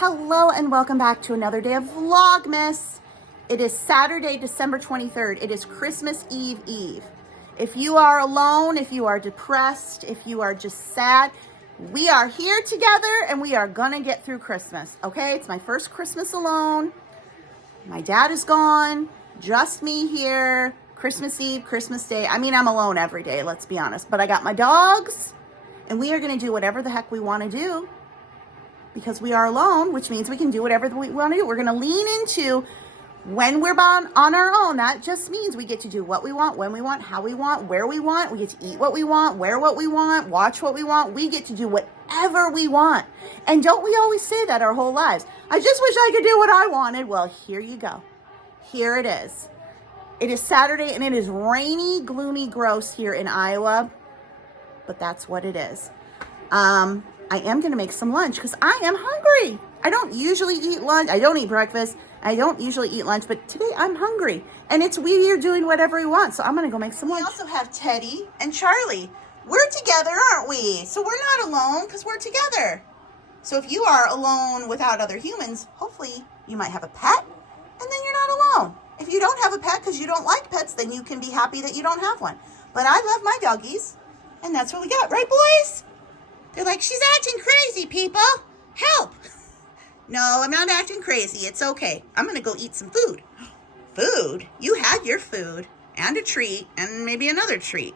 Hello and welcome back to another day of Vlogmas. It is Saturday, December 23rd. It is Christmas Eve. If you are alone, if you are depressed, if you are just sad, we are here together and we are gonna get through Christmas, okay? It's my first Christmas alone. My dad is gone, just me here, Christmas Eve, Christmas Day. I mean, I'm alone every day, let's be honest, but I got my dogs and we are gonna do whatever the heck we wanna do because we are alone, which means we can do whatever we want to do. We're going to lean into when we're on our own. That just means we get to do what we want, when we want, how we want, where we want. We get to eat what we want, wear what we want, watch what we want. We get to do whatever we want. And don't we always say that our whole lives? I just wish I could do what I wanted. Well, here you go. Here it is. It is Saturday and it is rainy, gloomy, gross here in Iowa. But that's what it is. I am going to make some lunch because I am hungry. I don't usually eat lunch. I don't eat breakfast. I don't usually eat lunch, but today I'm hungry. And we are doing whatever we want, so I'm going to go make some lunch. We also have Teddy and Charlie. We're together, aren't we? So we're not alone because we're together. So if you are alone without other humans, hopefully you might have a pet, and then you're not alone. If you don't have a pet because you don't like pets, then you can be happy that you don't have one. But I love my doggies, and that's what we got. Right, boys? They're like, she's acting crazy, people. Help. No, I'm not acting crazy. It's okay. I'm going to go eat some food. Food? You had your food and a treat and maybe another treat.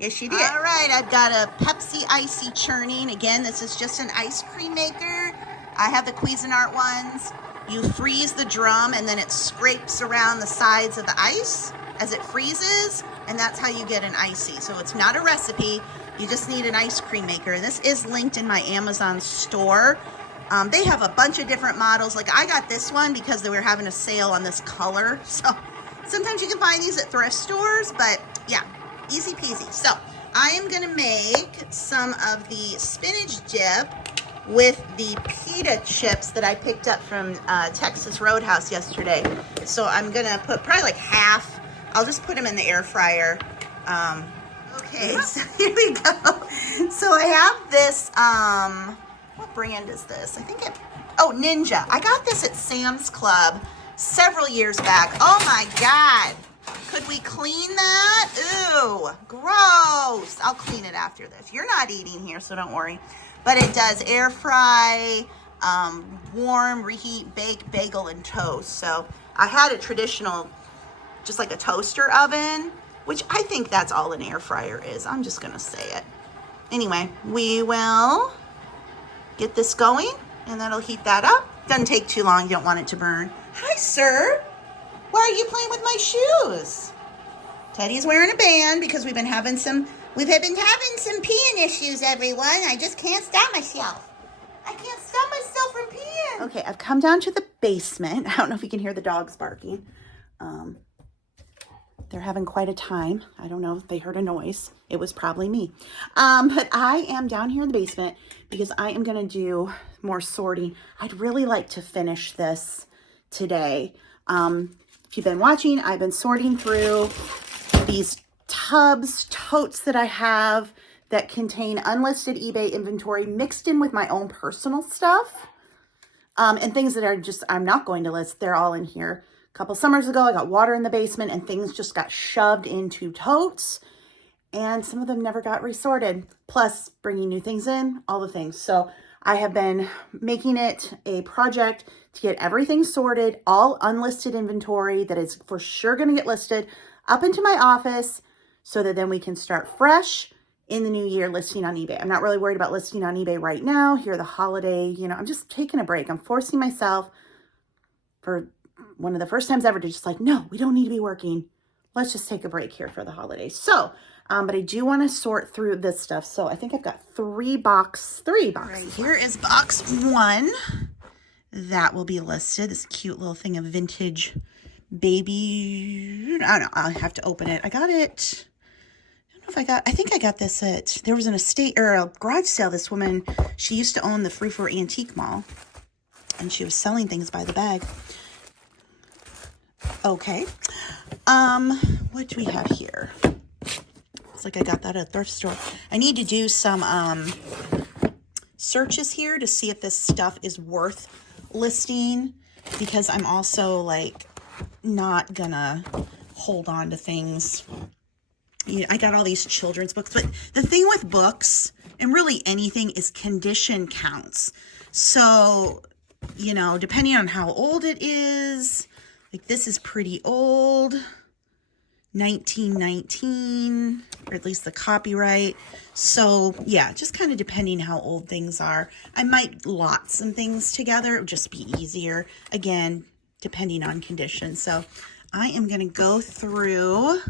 Yes, you did. All right, I've got a Pepsi Icy churning. Again, this is just an ice cream maker. I have the Cuisinart ones. You freeze the drum and then it scrapes around the sides of the ice as it freezes, and that's how you get an icy. So it's not a recipe. You just need an ice cream maker. And this is linked in my Amazon store. They have a bunch of different models. Like I got this one because they were having a sale on this color. So sometimes you can find these at thrift stores, but yeah, easy peasy. So I am gonna make some of the spinach dip with the pita chips that I picked up from Texas Roadhouse yesterday. So I'm gonna put probably like half. I'll just put them in the air fryer. Okay, so here we go. So I have this, what brand is this? I think Ninja. I got this at Sam's Club several years back. Oh my God. Could we clean that? Ooh, gross. I'll clean it after this. You're not eating here, so don't worry. But it does air fry, warm, reheat, bake, bagel, and toast. So I had a traditional, just like a toaster oven, which I think that's all an air fryer is. I'm just gonna say it. Anyway, we will get this going and that'll heat that up. Doesn't take too long, you don't want it to burn. Hi, sir. Why are you playing with my shoes? Teddy's wearing a band because we've been having some peeing issues, everyone. I just can't stop myself. I can't stop myself from peeing. Okay, I've come down to the basement. I don't know if you can hear the dogs barking. They're having quite a time. I don't know if they heard a noise. It was probably me. But I am down here in the basement because I am going to do more sorting. I'd really like to finish this today. If you've been watching, I've been sorting through these tubs, totes that I have that contain unlisted eBay inventory mixed in with my own personal stuff. And things that are just, I'm not going to list. They're all in here. A couple summers ago, I got water in the basement and things just got shoved into totes and some of them never got resorted. Plus bringing new things in, all the things. So I have been making it a project to get everything sorted, all unlisted inventory that is for sure going to get listed up into my office so that then we can start fresh in the new year listing on eBay. I'm not really worried about listing on eBay right now. Here, the holiday, I'm just taking a break. I'm forcing myself for one of the first times ever to just like, no, we don't need to be working. Let's just take a break here for the holidays. So, but I do want to sort through this stuff. So I think I've got three boxes. Right, here is box 1. That will be listed. This cute little thing of vintage baby. I don't know. I'll have to open it. I got it. I think I got this there was an estate or a garage sale. This woman, she used to own the Frou Frou Antique Mall and she was selling things by the bag. Okay. What do we have here? It's like I got that at a thrift store. I need to do some searches here to see if this stuff is worth listing, because I'm also like not gonna hold on to things. I got all these children's books, but the thing with books and really anything is condition counts. So, depending on how old it is, like this is pretty old, 1919, or at least the copyright. So yeah, just kind of depending how old things are. I might lot some things together. It would just be easier. Again, depending on condition. So I am going to go through,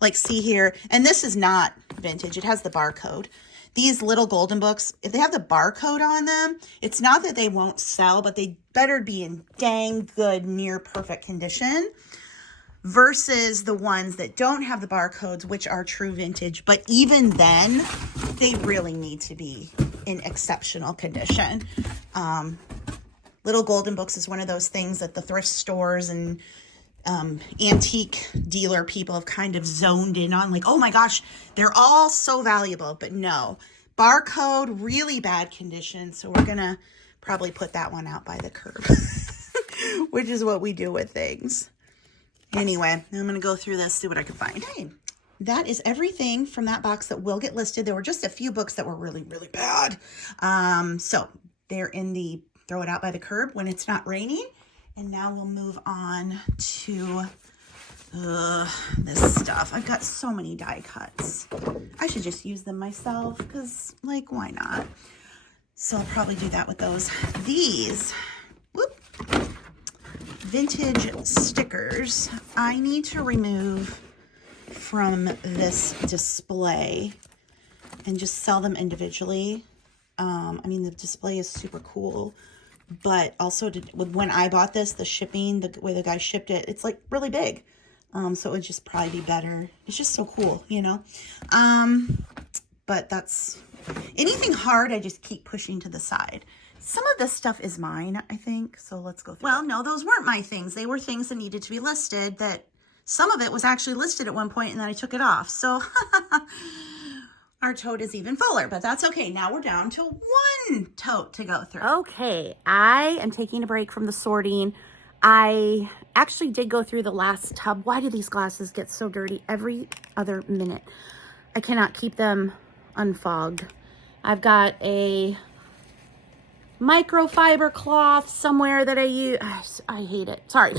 like, see here, and this is not vintage. It has the barcode. These little golden books, if they have the barcode on them, it's not that they won't sell, but they better be in dang good, near perfect condition, versus the ones that don't have the barcodes, which are true vintage. But even then, they really need to be in exceptional condition. Little golden books is one of those things that the thrift stores and antique dealer people have kind of zoned in on, like, oh my gosh, they're all so valuable. But no, barcode, really bad condition. So we're going to probably put that one out by the curb, which is what we do with things. Anyway, I'm going to go through this, see what I can find. Okay, that is everything from that box that will get listed. There were just a few books that were really, really bad. So they're in the throw it out by the curb when it's not raining. And now we'll move on to this stuff. I've got so many die cuts. I should just use them myself because, like, why not? So I'll probably do that with those. These, vintage stickers, I need to remove from this display and just sell them individually. I mean, the display is super cool, but also when I bought this, the shipping, the way the guy shipped it, it's like really big. So it would just probably be better. It's just so cool, but that's anything hard. I just keep pushing to the side. Some of this stuff is mine, I think. So let's go through. Well, no, those weren't my things. They were things that needed to be listed, that some of it was actually listed at one point and then I took it off. So our tote is even fuller, but that's okay. Now we're down to one tote to go through. Okay, I am taking a break from the sorting. I actually did go through the last tub. Why do these glasses get so dirty every other minute? I cannot keep them unfogged. I've got a microfiber cloth somewhere that I use. I hate it. Sorry.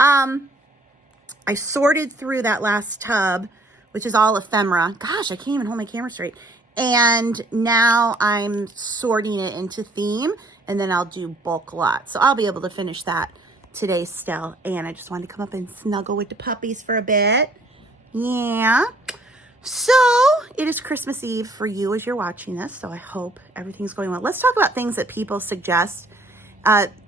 I sorted through that last tub, which is all ephemera. Gosh, I can't even hold my camera straight. And now I'm sorting it into theme, and then I'll do bulk lot. So I'll be able to finish that today still. And I just wanted to come up and snuggle with the puppies for a bit. Yeah. So it is Christmas Eve for you as you're watching this. So I hope everything's going well. Let's talk about things that people suggest.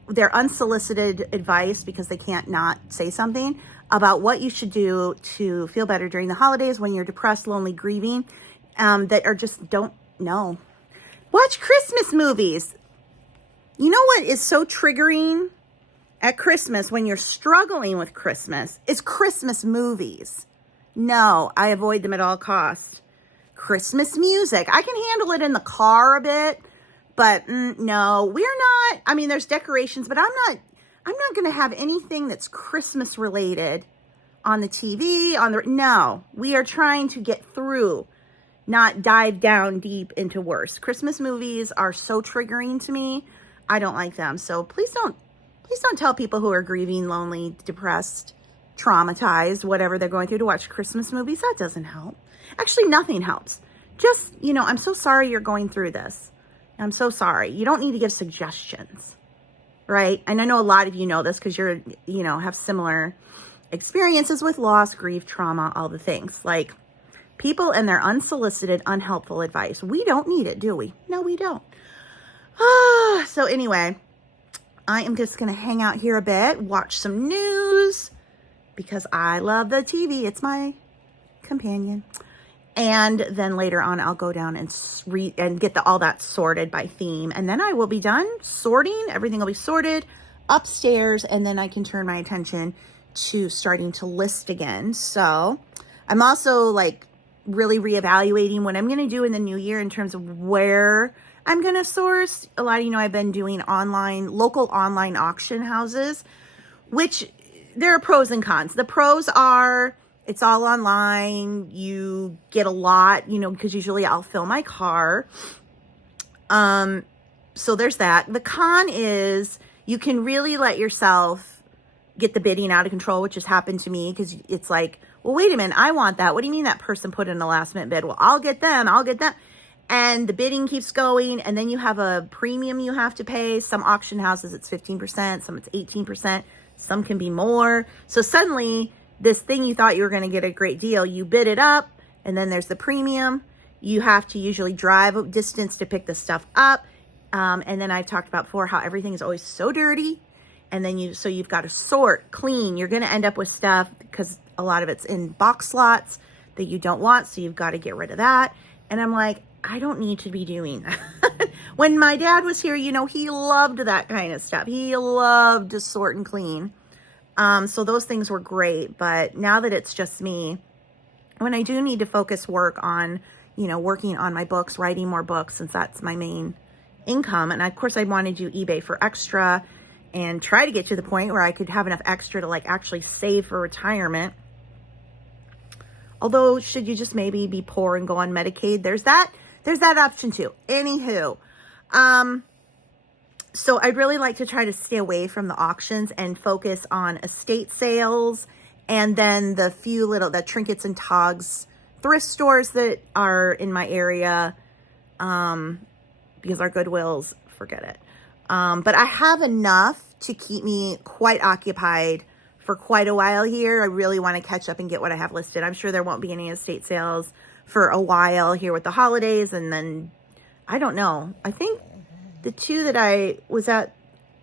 Their unsolicited advice, because they can't not say something about what you should do to feel better during the holidays when you're depressed, lonely, grieving, that are just don't know. Watch Christmas movies. You know what is so triggering at Christmas when you're struggling with Christmas is Christmas movies. No, I avoid them at all costs. Christmas music. I can handle it in the car a bit, but no, we're not. I mean, there's decorations, but I'm not going to have anything that's Christmas related on the TV, no, we are trying to get through, not dive down deep into worse. Christmas movies are so triggering to me. I don't like them. So please don't tell people who are grieving, lonely, depressed, traumatized, whatever they're going through, to watch Christmas movies. That doesn't help. Actually, nothing helps. Just, I'm so sorry you're going through this. I'm so sorry. You don't need to give suggestions, right? And I know a lot of you know this because you're, have similar experiences with loss, grief, trauma, all the things. Like people and their unsolicited, unhelpful advice. We don't need it, do we? No, we don't. So anyway, I am just going to hang out here a bit, watch some news, because I love the TV. It's my companion. And then later on, I'll go down and get all that sorted by theme. And then I will be done sorting. Everything will be sorted upstairs. And then I can turn my attention to starting to list again. So I'm also like really reevaluating what I'm going to do in the new year in terms of where I'm going to source. A lot of you know I've been doing local online auction houses, which there are pros and cons. The pros are it's all online. You get a lot, because usually I'll fill my car. So there's that. The con is you can really let yourself get the bidding out of control, which has happened to me, because it's like, well, wait a minute, I want that. What do you mean that person put in a last minute bid? Well, I'll get them. And the bidding keeps going, and then you have a premium you have to pay. Some auction houses, it's 15%, some it's 18%, some can be more. So suddenly, this thing you thought you were going to get a great deal, you bid it up, and then there's the premium. You have to usually drive a distance to pick the stuff up. And then I've talked about before how everything is always so dirty. And then you've got to sort, clean. You're going to end up with stuff because a lot of it's in box slots that you don't want. So you've got to get rid of that. And I'm like, I don't need to be doing that. When my dad was here, he loved that kind of stuff. He loved to sort and clean. So those things were great. But now that it's just me, when I do need to focus work on, working on my books, writing more books, since that's my main income. And of course I want to do eBay for extra and try to get to the point where I could have enough extra to actually save for retirement. Although, should you just maybe be poor and go on Medicaid, there's that option too. Anywho, so I'd really like to try to stay away from the auctions and focus on estate sales, and then the trinkets and togs thrift stores that are in my area, because our Goodwills, forget it. But I have enough to keep me quite occupied for quite a while here. I really want to catch up and get what I have listed. I'm sure there won't be any estate sales for a while here with the holidays. And then, I don't know. I think the two that I was at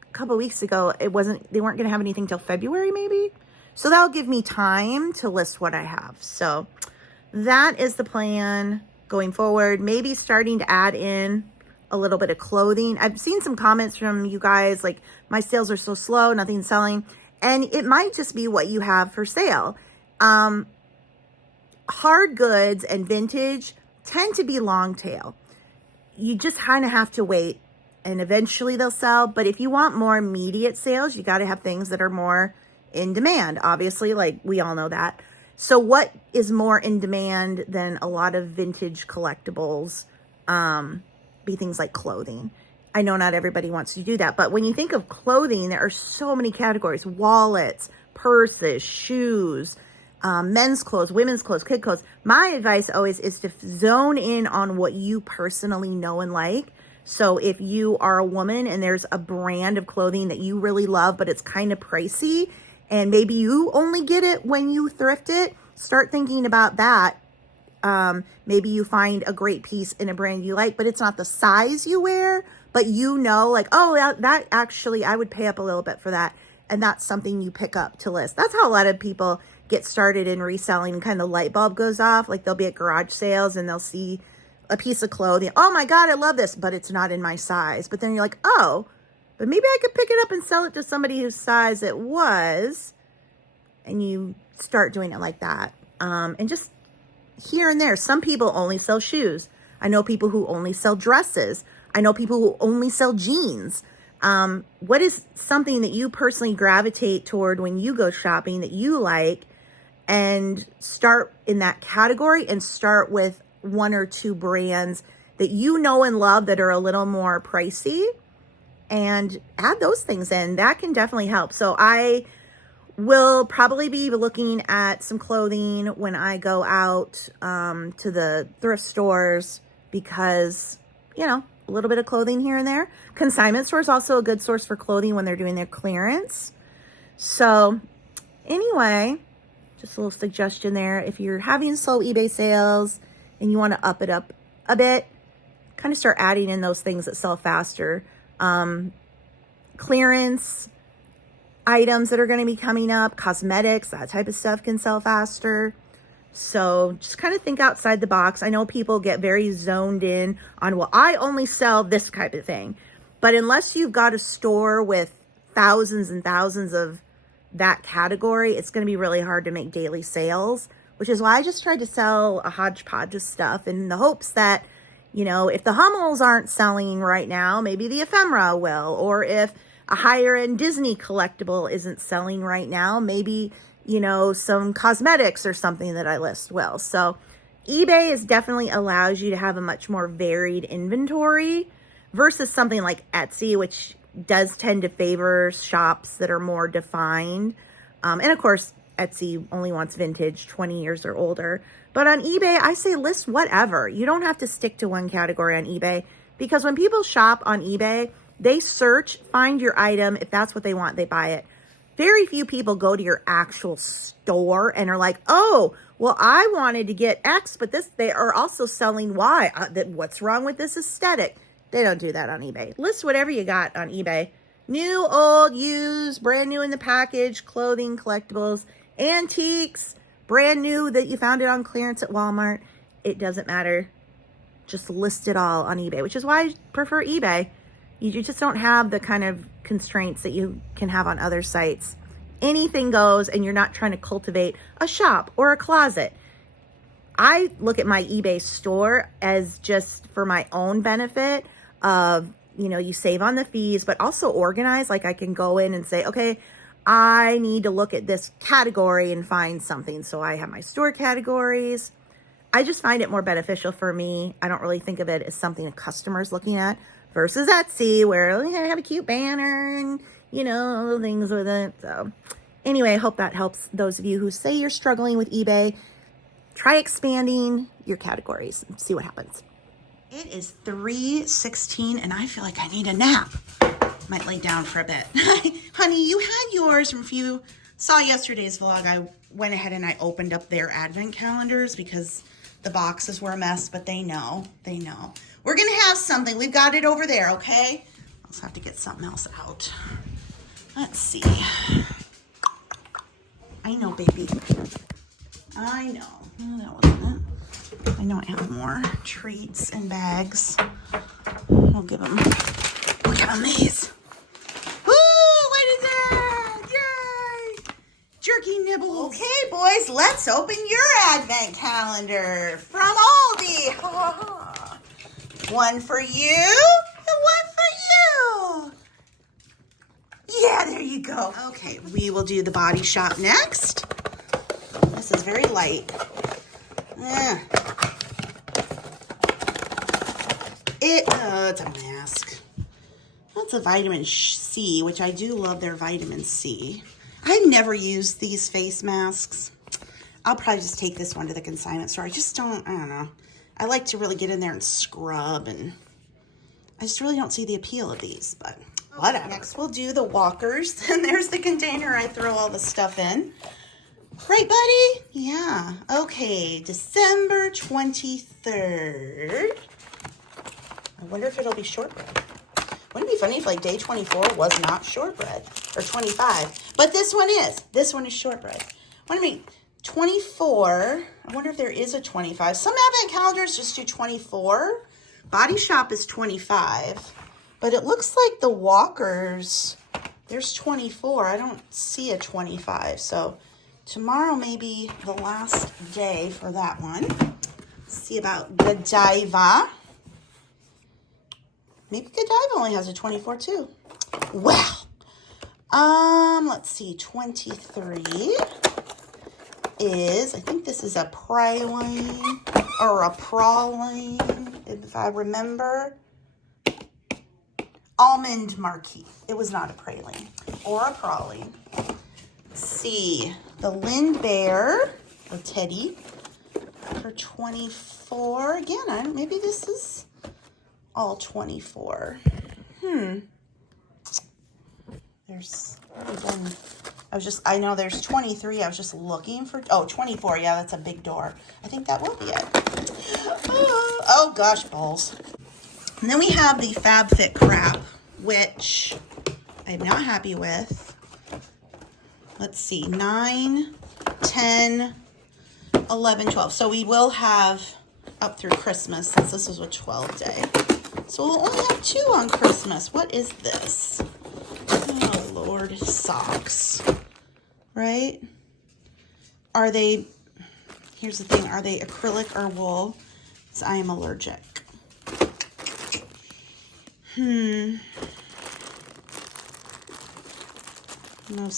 a couple weeks ago, they weren't going to have anything till February maybe. So that'll give me time to list what I have. So that is the plan going forward. Maybe starting to add in a little bit of clothing. I've seen some comments from you guys like, my sales are so slow, nothing's selling. And it might just be what you have for sale. Hard goods and vintage tend to be long tail. You just kind of have to wait, and eventually they'll sell. But if you want more immediate sales, you got to have things that are more in demand. Obviously, we all know that. So what is more in demand than a lot of vintage collectibles? Be things like clothing. I know not everybody wants to do that, but when you think of clothing, there are so many categories: wallets, purses, shoes, men's clothes, women's clothes, kid clothes. My advice always is to zone in on what you personally know and like. So if you are a woman and there's a brand of clothing that you really love, but it's kind of pricey, and maybe you only get it when you thrift it, start thinking about that. Maybe you find a great piece in a brand you like, but it's not the size you wear, but oh, that actually, I would pay up a little bit for that. And that's something you pick up to list. That's how a lot of people get started in reselling. Kind of light bulb goes off. They'll be at garage sales and they'll see a piece of clothing. Oh my God, I love this, but it's not in my size. But then you're like, oh, but maybe I could pick it up and sell it to somebody whose size it was. And you start doing it like that. And just here and there. Some people only sell shoes. I know people who only sell dresses. I know people who only sell jeans. What is something that you personally gravitate toward when you go shopping that you like, and start in that category and start with one or two brands that you know and love that are a little more pricey, and add those things in. That can definitely help. So I will probably be looking at some clothing when I go out to the thrift stores, because, a little bit of clothing here and there. Consignment store is also a good source for clothing when they're doing their clearance. So anyway, just a little suggestion there. If you're having slow eBay sales and you want to up it up a bit, kind of start adding in those things that sell faster. Clearance items that are going to be coming up, cosmetics, that type of stuff can sell faster. So just kind of think outside the box. I know people get very zoned in on, well, I only sell this type of thing. But unless you've got a store with thousands and thousands of that category, it's going to be really hard to make daily sales, which is why I just tried to sell a hodgepodge of stuff in the hopes that, You know, if the Hummels aren't selling right now, maybe the ephemera will. Or if a higher end Disney collectible isn't selling right now, maybe, you know, some cosmetics or something that I list will. So eBay is definitely allows you to have a much more varied inventory versus something like Etsy, which does tend to favor shops that are more defined. And of course, Etsy only wants vintage, 20 years or older. But on eBay, I say list whatever. You don't have to stick to one category on eBay, because when people shop on eBay, they search, find your item. If that's what they want, they buy it. Very few people go to your actual store and are like, oh, well, I wanted to get X, but they are also selling Y. What's wrong with this aesthetic? They don't do that on eBay. List whatever you got on eBay. New, old, used, brand new in the package, clothing, collectibles, antiques, brand new that you found it on clearance at Walmart. It doesn't matter. Just list it all on eBay, which is why I prefer eBay. You just don't have the kind of constraints that you can have on other sites. Anything goes, and you're not trying to cultivate a shop or a closet. I look at my eBay store as just for my own benefit of, you know, you save on the fees, but also organize. Like I can go in and say, okay, I need to look at this category and find something. So I have my store categories. I just find it more beneficial for me. I don't really think of it as something a customer's looking at versus Etsy, where I have a cute banner and, you know, things with it. So anyway, I hope that helps those of you who say you're struggling with eBay. Try expanding your categories and see what happens. It is 3:16 and I feel like I need a nap. Might lay down for a bit. Honey, you had yours from, if you saw yesterday's vlog, I went ahead and I opened up their advent calendars because the boxes were a mess, but they know. We're gonna have something. We've got it over there, okay? I'll just have to get something else out. Let's see. I know, baby. I know. Oh, that wasn't it. I know I have more treats and bags. We'll give them these. Woo! What is that? Yay! Jerky nibbles. Okay, boys, let's open your advent calendar from Aldi. One for you and one for you. Yeah, there you go. Okay, we will do the Body Shop next. This is very light. It's a mask. That's a vitamin C, which I do love their vitamin C. I've never used these face masks. I'll probably just take this one to the consignment store. I don't know. I like to really get in there and scrub, and I just really don't see the appeal of these, but whatever. Next, we'll do the walkers. And there's the container I throw all the stuff in. Right, buddy? Yeah. Okay, December 23rd. I wonder if it'll be shortbread. Wouldn't it be funny if like day 24 was not shortbread, or 25? But this one is. This one is shortbread. What do you mean? 24. I wonder if there is a 25. Some advent calendars just do 24. Body Shop is 25. But it looks like the walkers, there's 24. I don't see a 25. So tomorrow may be the last day for that one. See about Godiva. Maybe Godiva only has a 24 too. Well, let's see, 23 is, I think this is a praline or a praline, if I remember. Almond Marquis. It was not a praline or a praline. Let's see, the Lind Bear or Teddy for 24. Again, maybe this is all 24. I know there's 23. I was just looking for, 24. Yeah, that's a big door. I think that will be it. Oh gosh, balls. And then we have the FabFit crap, which I'm not happy with. Let's see, 9, 10, 11, 12. So we will have up through Christmas, since this was a 12 day. So we'll only have 2 on Christmas. What is this? Oh, Lord. Socks. Right? Are they, here's the thing, are they acrylic or wool? Because I am allergic. Most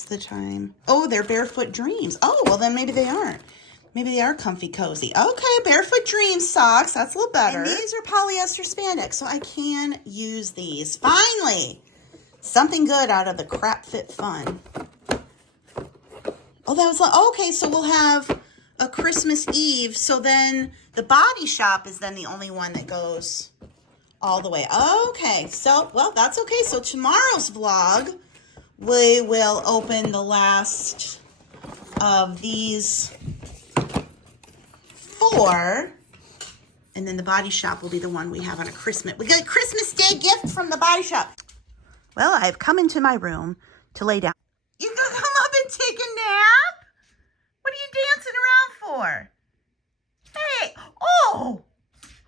of the time. Oh, they're Barefoot Dreams. Oh, well then maybe they aren't. Maybe they are comfy cozy. Okay, Barefoot Dreams socks. That's a little better. And these are polyester spandex, so I can use these. Finally, something good out of the crap fit fun. Oh, that was like, okay, so we'll have a Christmas Eve. So then the Body Shop is then the only one that goes all the way. Okay, so, well, that's okay. So tomorrow's vlog, we will open the last of these 4, and then the Body Shop will be the one we have on a Christmas. We got a Christmas Day gift from the Body Shop. Well, I've come into my room to lay down. You gonna come up and take a nap? What are you dancing around for? Hey, oh,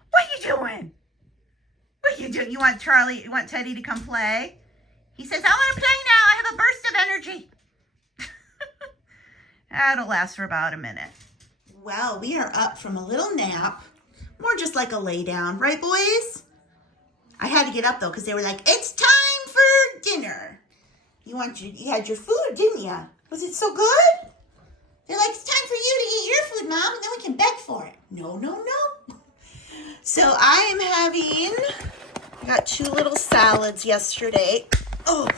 what are you doing? What are you doing? You want Teddy to come play? He says, I want to play now. I have a burst of energy. That'll last for about a minute. Well, we are up from a little nap. More just like a lay down. Right, boys? I had to get up, though, because they were like, it's time for dinner. You had your food, didn't you? Was it so good? They're like, it's time for you to eat your food, Mom, and then we can beg for it. No, no, no. So I am I got 2 little salads yesterday. Oh,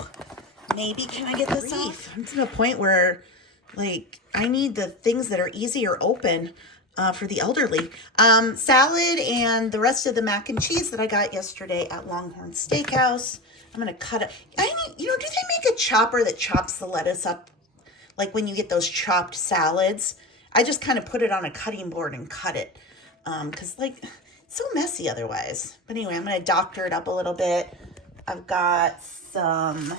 maybe can I get this off? I'm to the point where, like, I need the things that are easy or open for the elderly. Salad and the rest of the mac and cheese that I got yesterday at Longhorn Steakhouse. I'm going to cut it. Do they make a chopper that chops the lettuce up? Like when you get those chopped salads, I just kind of put it on a cutting board and cut it. Because, like, it's so messy otherwise. But anyway, I'm going to doctor it up a little bit. I've got some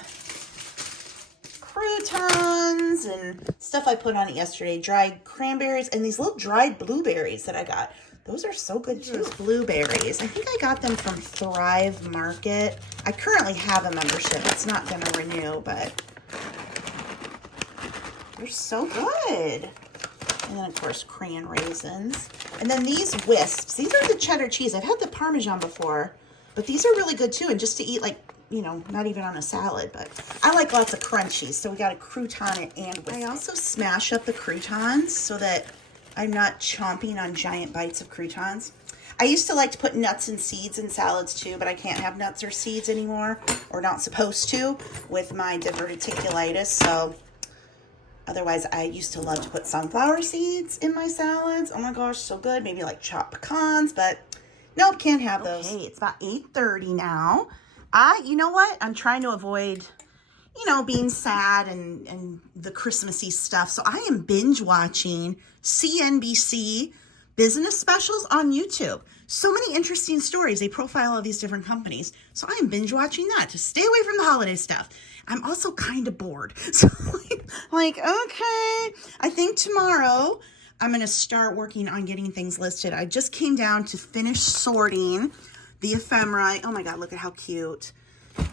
croutons and stuff I put on it yesterday. Dried cranberries and these little dried blueberries that I got. Those are so good too. Blueberries. I think I got them from Thrive Market. I currently have a membership. It's not going to renew, but they're so good. And then, of course, crayon raisins. And then these wisps. These are the cheddar cheese. I've had the Parmesan before, but these are really good too. And just to eat, like, not even on a salad, but I like lots of crunchies. So we got a crouton and wisp. I also smash up the croutons so that I'm not chomping on giant bites of croutons. I used to like to put nuts and seeds in salads too, but I can't have nuts or seeds anymore, or not supposed to, with my diverticulitis. So otherwise, I used to love to put sunflower seeds in my salads. Oh my gosh, so good. Maybe like chopped pecans, but nope, can't have those. Okay, it's about 8:30 now. You know what? I'm trying to avoid, being sad and the Christmassy stuff. So I am binge watching CNBC business specials on YouTube. So many interesting stories. They profile all these different companies. So I am binge watching that to stay away from the holiday stuff. I'm also kind of bored. So like, okay, I think tomorrow I'm going to start working on getting things listed. I just came down to finish sorting the ephemera. Oh my God, look at how cute.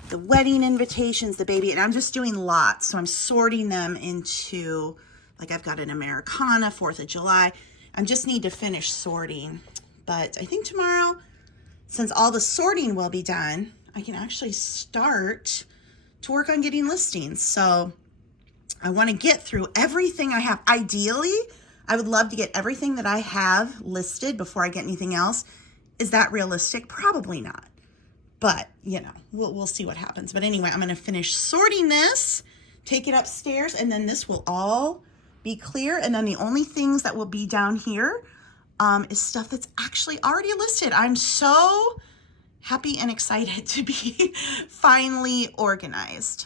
The wedding invitations, the baby, and I'm just doing lots. So I'm sorting them into, like, I've got an Americana, 4th of July. I just need to finish sorting. But I think tomorrow, since all the sorting will be done, I can actually start to work on getting listings. So I want to get through everything I have. Ideally, I would love to get everything that I have listed before I get anything else. Is that realistic? Probably not. But, we'll see what happens. But anyway, I'm going to finish sorting this, take it upstairs, and then this will all be clear. And then the only things that will be down here is stuff that's actually already listed. I'm so happy and excited to be finally organized.